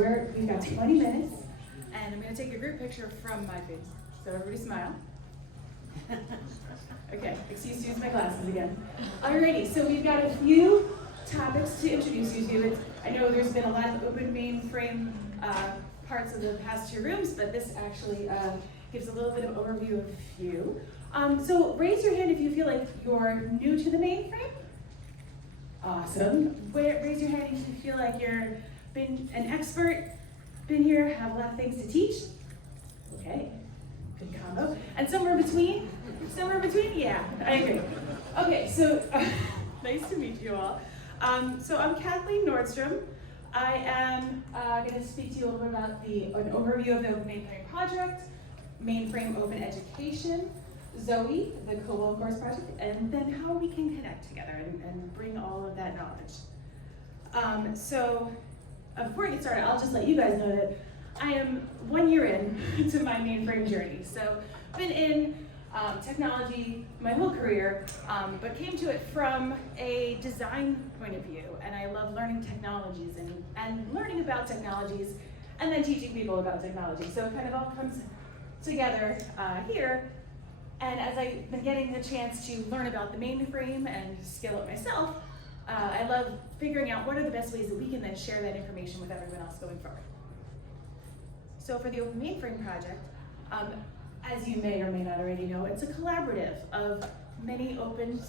we've got 20 minutes, and I'm going to take a group picture from my face. So everybody smile. Okay, excuse me, use my glasses again. Alrighty, so we've got a few topics to introduce you to. I know there's been a lot of open mainframe parts of the past two rooms, but this actually gives a little bit of overview of a few. So raise your hand if you feel like you're new to the mainframe. Awesome. Raise your hand if you feel like you're been an expert, been here, have a lot of things to teach. Okay, good combo. And somewhere between? Somewhere between? Yeah, I agree. Okay, so nice to meet you all. So I'm Kathleen Nordstrom. I am going to speak to you a little bit about an overview of the Open Mainframe Project, Mainframe Open Education, Zowe, the COBOL Course Project, and then how we can connect together and bring all of that knowledge. So before I get started, I'll just let you guys know that I am 1 year in to my mainframe journey. So I've been in technology my whole career, but came to it from a design point of view, and I love learning technologies and learning about technologies and then teaching people about technology. So it kind of all comes together here. And as I've been getting the chance to learn about the mainframe and skill it myself, I love figuring out what are the best ways that we can then share that information with everyone else going forward. So for the Open Mainframe Project, as you may or may not already know, it's a collaborative of many open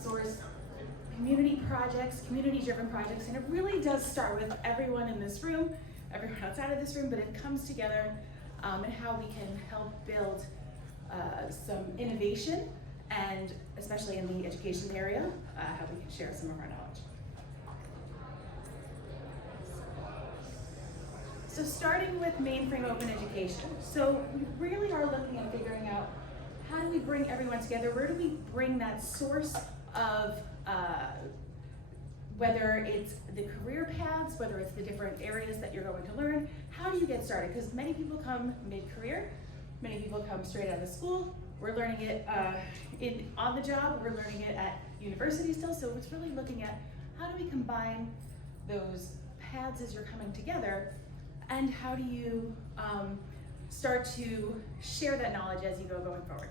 source community projects, community-driven projects, and it really does start with everyone in this room, everyone outside of this room, but it comes together and how we can help build some innovation, and especially in the education area, how we can share some of our knowledge. So starting with mainframe open education. So we really are looking at figuring out how do we bring everyone together, where do we bring that source of whether it's the career paths, whether it's the different areas that you're going to learn, how do you get started? Because many people come mid-career, many people come straight out of school. We're learning it on the job, we're learning it at university still, so it's really looking at how do we combine those paths as you're coming together, and how do you start to share that knowledge as you go going forward.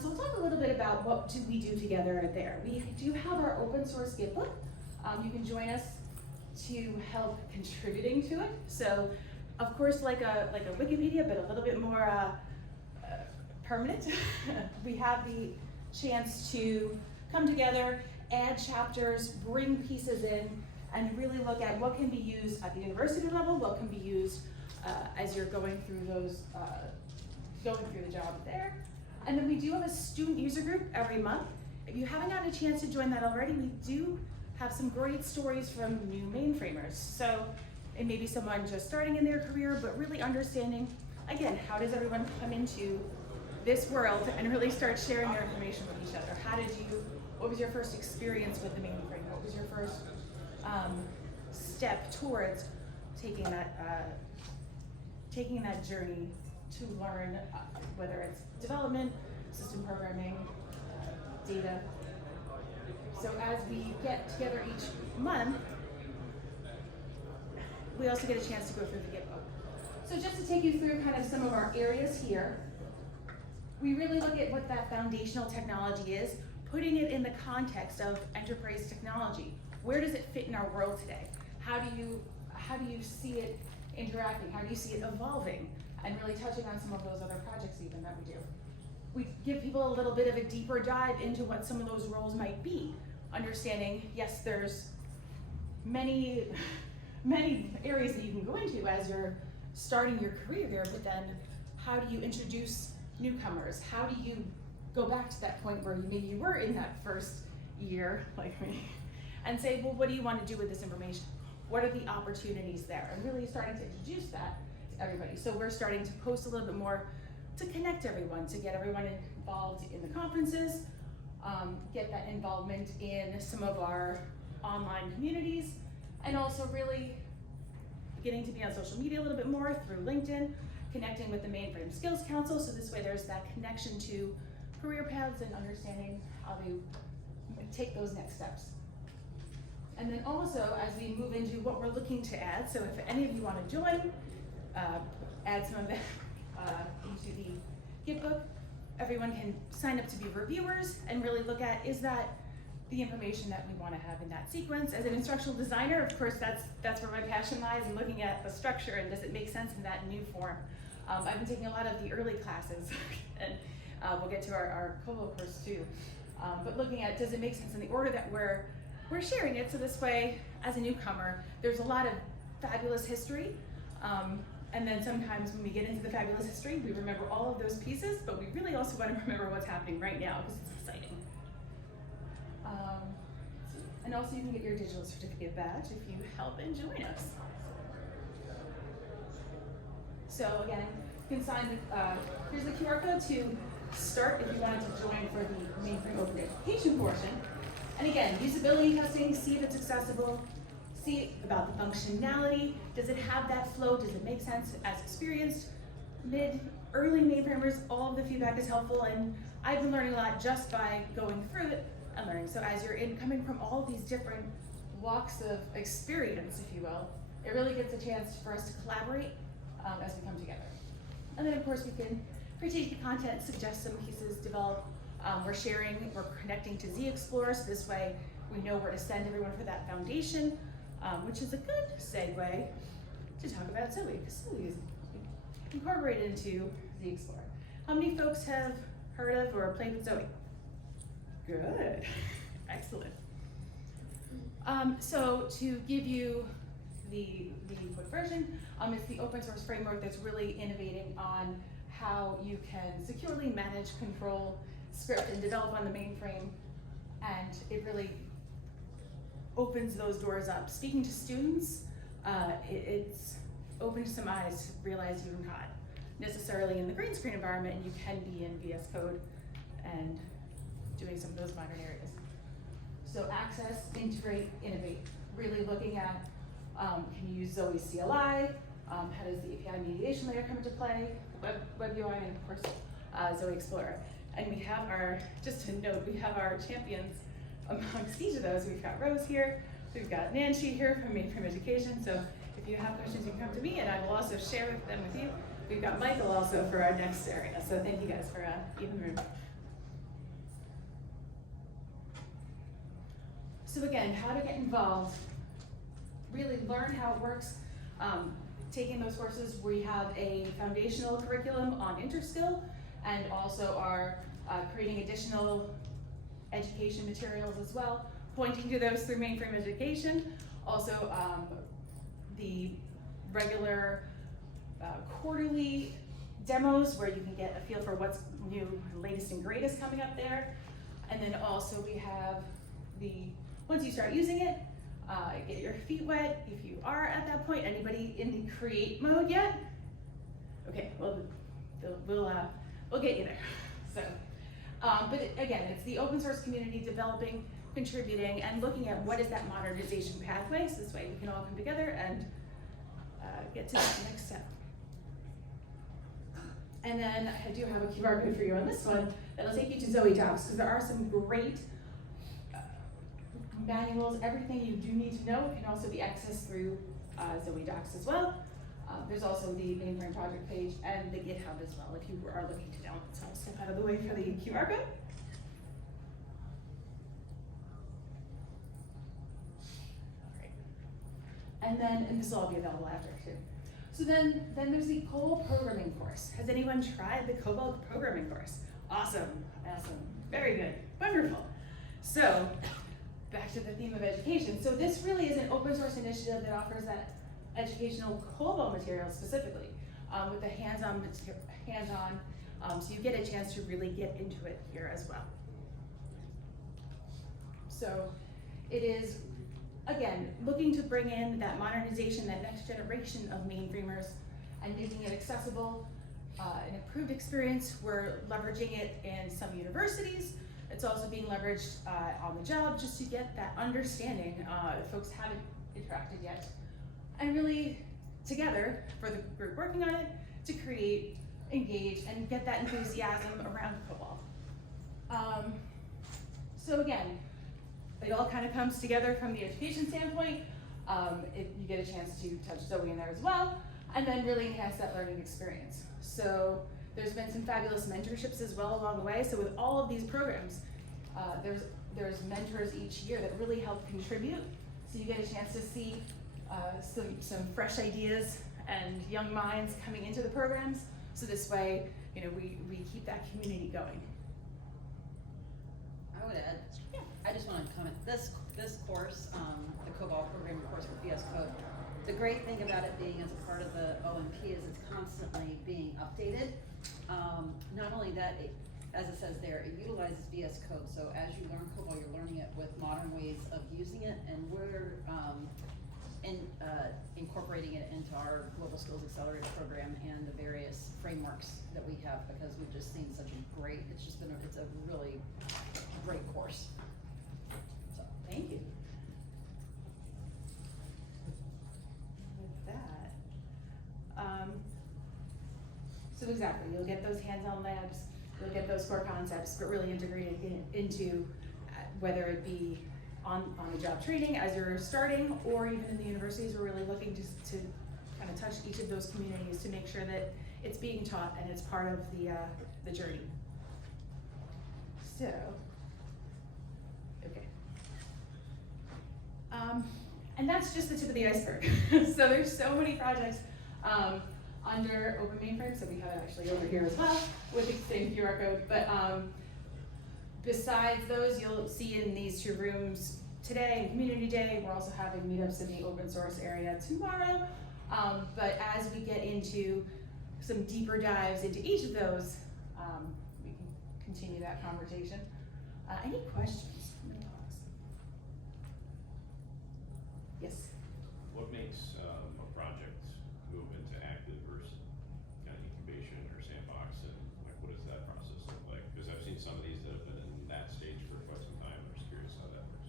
So we'll talk a little bit about what do we do together there. We do have our open source Gitbook. You can join us to help contributing to it. So, of course, like a Wikipedia, but a little bit more permanent. We have the chance to come together, add chapters, bring pieces in, and really look at what can be used at the university level, what can be used as you're going through the job there. And then we do have a student user group every month. If you haven't gotten a chance to join that already, we do have some great stories from new mainframers. So it may be someone just starting in their career, but really understanding, again, how does everyone come into this world and really start sharing their information with each other? What was your first experience with the mainframe? What was your first step towards taking that journey to learn, whether it's development, system programming, data. So as we get together each month, we also get a chance to go through the Gitbook. So just to take you through kind of some of our areas here, we really look at what that foundational technology is, putting it in the context of enterprise technology. Where does it fit in our world today? How do you see it interacting? How do you see it evolving? And really touching on some of those other projects even that we do. We give people a little bit of a deeper dive into what some of those roles might be. Understanding, yes, there's many areas that you can go into as you're starting your career there, but then how do you introduce newcomers? How do you go back to that point where maybe you were in that first year, like me, and say, well, what do you want to do with this information? What are the opportunities there? And really starting to introduce that to everybody. So we're starting to post a little bit more to connect everyone, to get everyone involved in the conferences, get that involvement in some of our online communities, and also really getting to be on social media a little bit more through LinkedIn, connecting with the Mainframe Skills Council, so this way there's that connection to career paths and understanding how to take those next steps. And then also, as we move into what we're looking to add, so if any of you want to join, add some of that into the Gitbook, everyone can sign up to be reviewers and really look at, is that the information that we want to have in that sequence? As an instructional designer, of course, that's where my passion lies, in looking at the structure and does it make sense in that new form. I've been taking a lot of the early classes, and we'll get to our COBOL course too. But looking at, does it make sense in the order that we're sharing it? So this way, as a newcomer, there's a lot of fabulous history. And then sometimes when we get into the fabulous history, we remember all of those pieces, but we really also want to remember what's happening right now because it's exciting. And also you can get your digital certificate badge if you help and join us. So again, you can sign, here's the QR code to start if you wanted to join for the Mainframe Open Education portion. And again, usability testing, see if it's accessible, see about the functionality. Does it have that flow? Does it make sense as experienced, early mainframers? All of the feedback is helpful, and I've been learning a lot just by going through it and learning. So as you're coming from all these different walks of experience, if you will, it really gives a chance for us to collaborate as we come together. And then of course we can critique the content, suggest some pieces, develop. We're sharing, we're connecting to Z-Explorer, so this way we know where to send everyone for that foundation, which is a good segue to talk about Zowe, because Zowe is incorporated into Z-Explorer. How many folks have heard of or played with Zowe? Good, excellent. So to give you the quick version, it's the open source framework that's really innovating on how you can securely manage, control, script, and develop on the mainframe, and it really opens those doors up. Speaking to students, it's opened some eyes to realize you're not necessarily in the green screen environment, and you can be in VS Code and doing some of those modern areas. So access, integrate, innovate. Really looking at, can you use Zowe CLI? How does the API mediation layer come into play? Web UI, and of course, Zowe Explorer. And we have our, just to note, we have our champions amongst each of those. We've got Rose here, we've got Nancy here from Mainframe Education. So if you have questions, you can come to me, and I will also share them with you. We've got Michael also for our next area. So thank you guys for giving room. So again, how to get involved, really learn how it works. Taking those courses, we have a foundational curriculum on Interskill, and also are creating additional education materials as well, pointing to those through Mainframe Education. Also, the regular quarterly demos where you can get a feel for what's new, latest and greatest coming up there. And then also we have once you start using it, get your feet wet. If you are at that point, anybody in the create mode yet? Okay, well, we'll get you there. So, but again, it's the open source community developing, contributing, and looking at what is that modernization pathway, so this way we can all come together and get to the next step. And then I do have a QR code for you on this one that'll take you to Zowe Docs, because there are some great manuals. Everything you do need to know can also be accessed through Zowe Docs as well. There's also the Mainframe Project page and the GitHub as well if you are looking to download. So I'll step out of the way for the QR code. All right. And this will all be available after too. So then there's the COBOL Programming Course. Has anyone tried the COBOL Programming Course? Awesome, awesome, very good, wonderful. So back to the theme of education. So this really is an open source initiative that offers that educational COBOL material specifically with the hands-on, so you get a chance to really get into it here as well. So it is, again, looking to bring in that modernization, that next generation of mainframers, and making it accessible, an improved experience. We're leveraging it in some universities. It's also being leveraged on the job just to get that understanding if folks haven't interacted yet. And really together, for the group working on it, to create, engage, and get that enthusiasm around COBOL. So again, it all kind of comes together from the education standpoint. You get a chance to touch Zowe in there as well, and then really enhance that learning experience. So there's been some fabulous mentorships as well along the way. So with all of these programs, there's mentors each year that really help contribute. So you get a chance to see some fresh ideas and young minds coming into the programs. So this way, you know, we keep that community going. I would add, I just want to comment, this course, the COBOL Programming Course for VS Code, the great thing about it being as a part of the OMP is it's constantly being updated. Not only that, as it says there, it utilizes VS Code, so as you learn COBOL, you're learning it with modern ways of using it, and we're incorporating it into our Global Skills Accelerator program and the various frameworks that we have, because we've just seen such a great, it's a really great course. So, thank you. With that, so exactly, you'll get those hands-on labs, you'll get those core concepts, but really integrated into whether it be on the job training as you're starting, or even in the universities, we're really looking to kind of touch each of those communities to make sure that it's being taught and it's part of the journey. So, okay. And that's just the tip of the iceberg. So there's so many projects under Open Mainframe, so we have it actually over here as well with the same QR code. But besides those, you'll see in these two rooms today and Community Day, we're also having meetups in the open source area tomorrow. But as we get into some deeper dives into each of those, we can continue that conversation. Any questions? Yes? What makes a project move into active versus kind of incubation or sandbox, and like what does that process look like? Because I've seen some of these that have been in that stage for quite some time. I'm just curious how that works.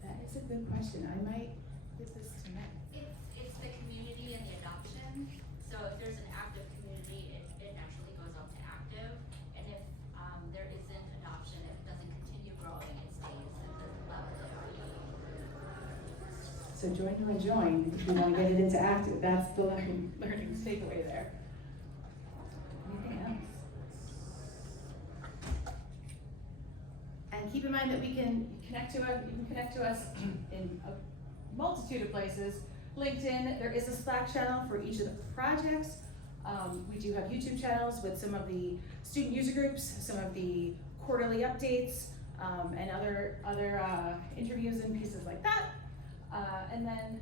That is a good question. I might give this to Matt. It's the community and the adoption. So if there's an active community, it naturally goes up to active. And if there isn't adoption, if it doesn't continue growing, it stays at the level it already. So join who join if you want to get it into active. That's the learning takeaway there. Anything else? And keep in mind that we can connect to us. You can connect to us in a multitude of places. LinkedIn. There is a Slack channel for each of the projects. We do have YouTube channels with some of the student user groups, some of the quarterly updates, and other interviews and pieces like that. And then,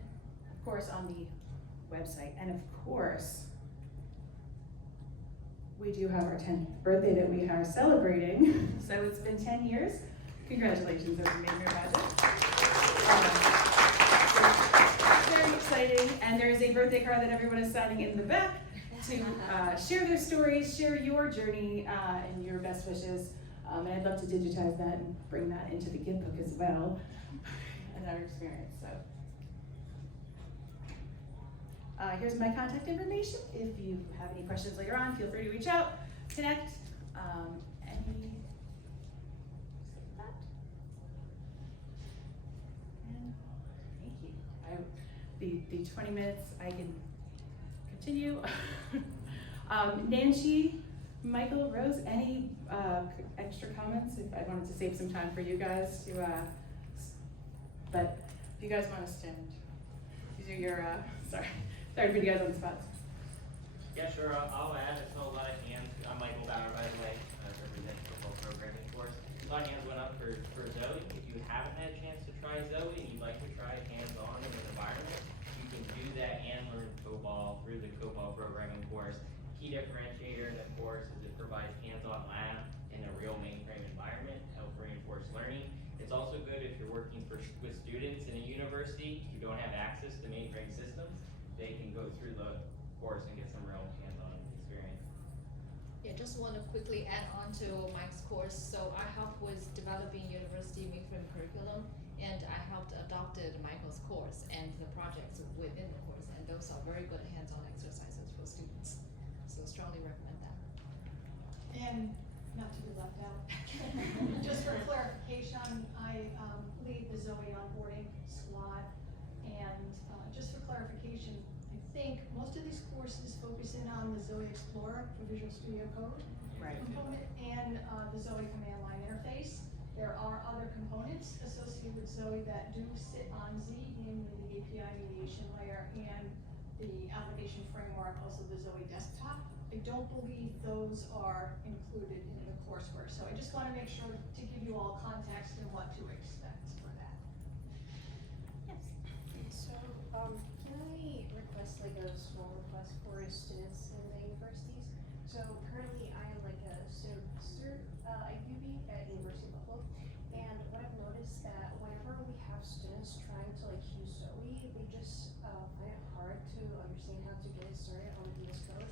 of course, on the website. And of course, we do have our 10th birthday that we are celebrating. So it's been 10 years. Congratulations, Open Mainframe Project. Very exciting. And there is a birthday card that everyone is signing in the back to share their stories, share your journey, and your best wishes. And I'd love to digitize that and bring that into the Gitbook as well, and our experience. So here's my contact information. If you have any questions later on, feel free to reach out, connect. And thank you. The 20 minutes I can continue. Nancy, Michael, Rose, any extra comments? If I wanted to save some time for you guys to, but if you guys want to stand, these are your, sorry to put you guys on the spot. Yeah, sure, I'll add. I saw a lot of hands. I'm Michael Bauer, by the way, representing COBOL Programming Course. A lot of hands went up for Zowe. If you haven't had a chance to try Zowe and you'd like to try it hands-on in an environment, you can do that and learn COBOL through the COBOL Programming Course. Key differentiator in the course is it provides hands-on lab in a real mainframe environment to help reinforce learning. It's also good if you're working with students in a university who don't have access to mainframe systems. They can go through the course and get some real hands-on experience. Yeah, just want to quickly add on to Mike's course. So I helped with developing university mainframe curriculum, and I helped adopted Michael's course and the projects within the course, and those are very good hands-on exercises for students. So strongly recommend that. And not to be left out, just for clarification, I lead the Zowe onboarding slot. And just for clarification, I think most of these courses focus in on the Zowe Explorer for Visual Studio Code component and the Zowe command line interface. There are other components associated with Zowe that do sit on Z, namely the API mediation layer and the application framework, also the Zowe desktop. I don't believe those are included in the coursework, so I just want to make sure to give you all context and what to expect for that. Yes. So, can I request like a small request for students in the universities? So currently I am like a student professor at UB at University of Buffalo, and what I've noticed that whenever we have students trying to like use Zowe, they just find it hard to understand how to get it started on VS Code.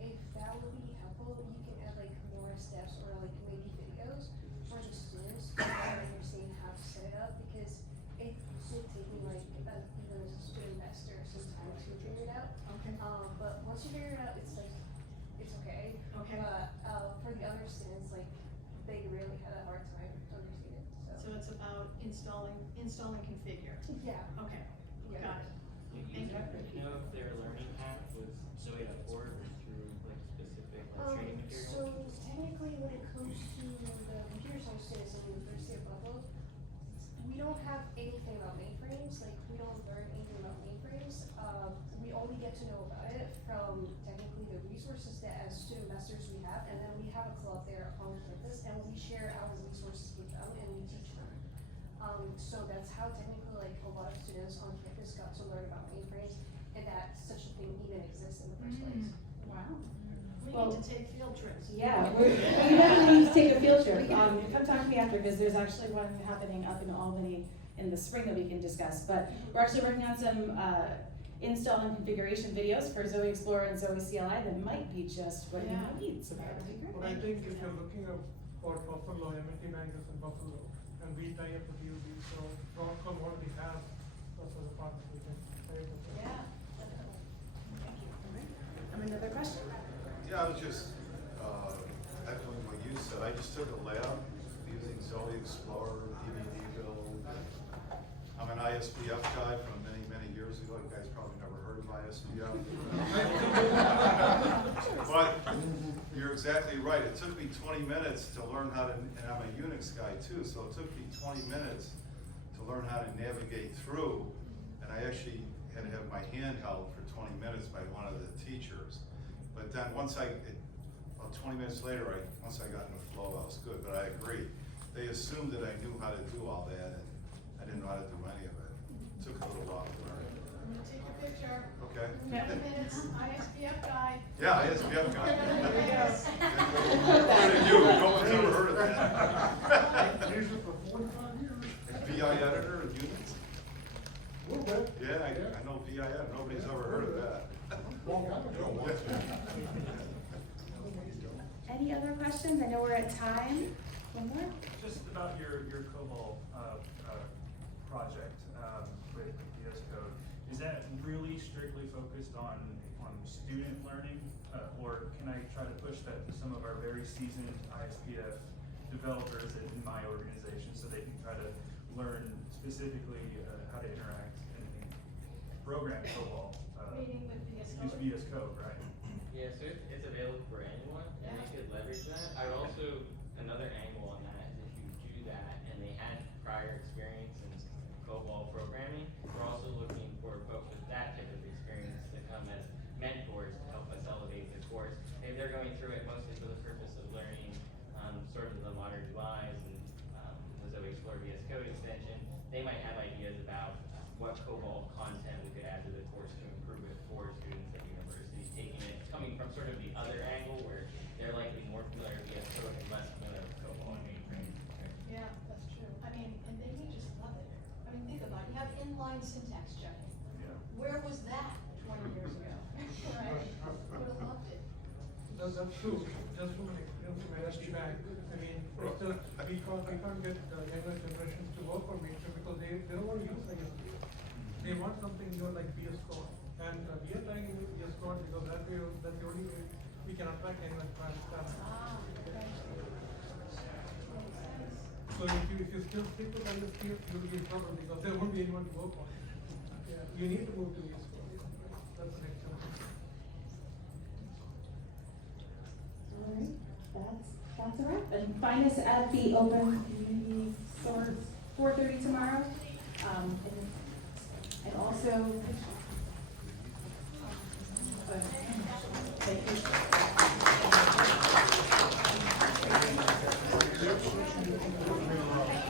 If that would be helpful, you can add like more steps or like maybe videos for the students to understand how to set it up, because it should take me like even as a student master some time to figure it out. Okay. But once you figure it out, it's like, it's okay. Okay. But for the other students, like they really had a hard time understanding it. So it's about installing configure. Yeah. Okay, Yeah. got it. Do Thank you happen to know if their learning path was Zowe.org or through like specific like training So materials? technically, when it comes to the computer science students at the University of Buffalo, we don't have anything about mainframes. Like we don't learn anything about mainframes. We only get to know about it from technically the resources that as student masters we have, and then we have a club there on campus, and we share our resources with them and we teach them. So that's how technically like a lot of students on campus got to learn about mainframes, and that such a thing even exists in the first place. Wow. We Well- need to take field trips. Yeah, we definitely need to take a field trip. Come talk to me after, because there's actually one happening up in Albany in the spring that we can discuss. But we're actually working on some install and configuration videos for Zowe Explorer and Zowe CLI that might be just what you Yeah. need, so that would be great. But I think if you're looking for Buffalo, MIT bankers in Buffalo, and we tie up with UB, so Broadcom already have us as a partner, we can tie up with them. Yeah, definitely. Thank you. Another question? Yeah, I was just echoing what you said. I just took a lab using Zowe Explorer, DVD build. I'm an ISPF guy from many, many years ago. You guys probably never heard of ISPF. But you're exactly right. It took me 20 minutes to learn how to, and I'm a Unix guy too, so it took me 20 minutes to learn how to navigate through. And I actually had to have my hand held for 20 minutes by one of the teachers. But then once about 20 minutes later, once I got in the flow, I was good. But I agree. They assumed that I knew how to do all that, and I didn't know how to do any of it. It took a little while to learn. I'm gonna take a picture. Okay. 10 minutes, ISPF guy. Yeah, ISPF guy. There we go. Better than you. No one's ever heard of that. Used it for 45 years. VI editor and Unix? A little bit. Yeah, I know VI editor. Nobody's ever heard of that. Long time ago. Any other questions? I know we're at time. One more? Just about your COBOL project with VS Code. Is that really strictly focused on student learning? Or can I try to push that to some of our very seasoned ISPF developers in my organization so they can try to learn specifically how to interact and program COBOL? Meeting with VS Use Code. VS Code, right? Yeah, so it's available for anyone, and they could leverage that. I would also, another angle on that is if you do that and they had prior experience in COBOL programming, we're also looking for folks with that type of experience to come as mentors to help us elevate the course. If they're going through it mostly for the purpose of learning sort of the modern UIs and the Zowe Explorer VS Code extension, they might have ideas about what COBOL content we could add to the course to improve it for students at universities, taking it, coming from sort of the other angle where they're likely more familiar with VS Code and less familiar with COBOL and mainframe. Yeah, that's true. I mean, and they may just love it. I mean, think about it. You have inline syntax checking. Yeah. Where was that 20 years ago? Right? Would have loved it. That's true. Just from an experience from ISP Bank, I mean, it's just, we can't get the younger generations to work on mainframe because they don't want to use ISP. They want something new like VS Code. And we are trying to use VS Code because that's the only way we can attract younger talent. Ah, okay. Makes sense. So if you still stick with ISP, you'll be in trouble because there won't be anyone to work on. Yeah, you need to move to ES4. That's the next one. All right, that's a wrap. And find us at the Open Community Source 4:30 tomorrow. And also,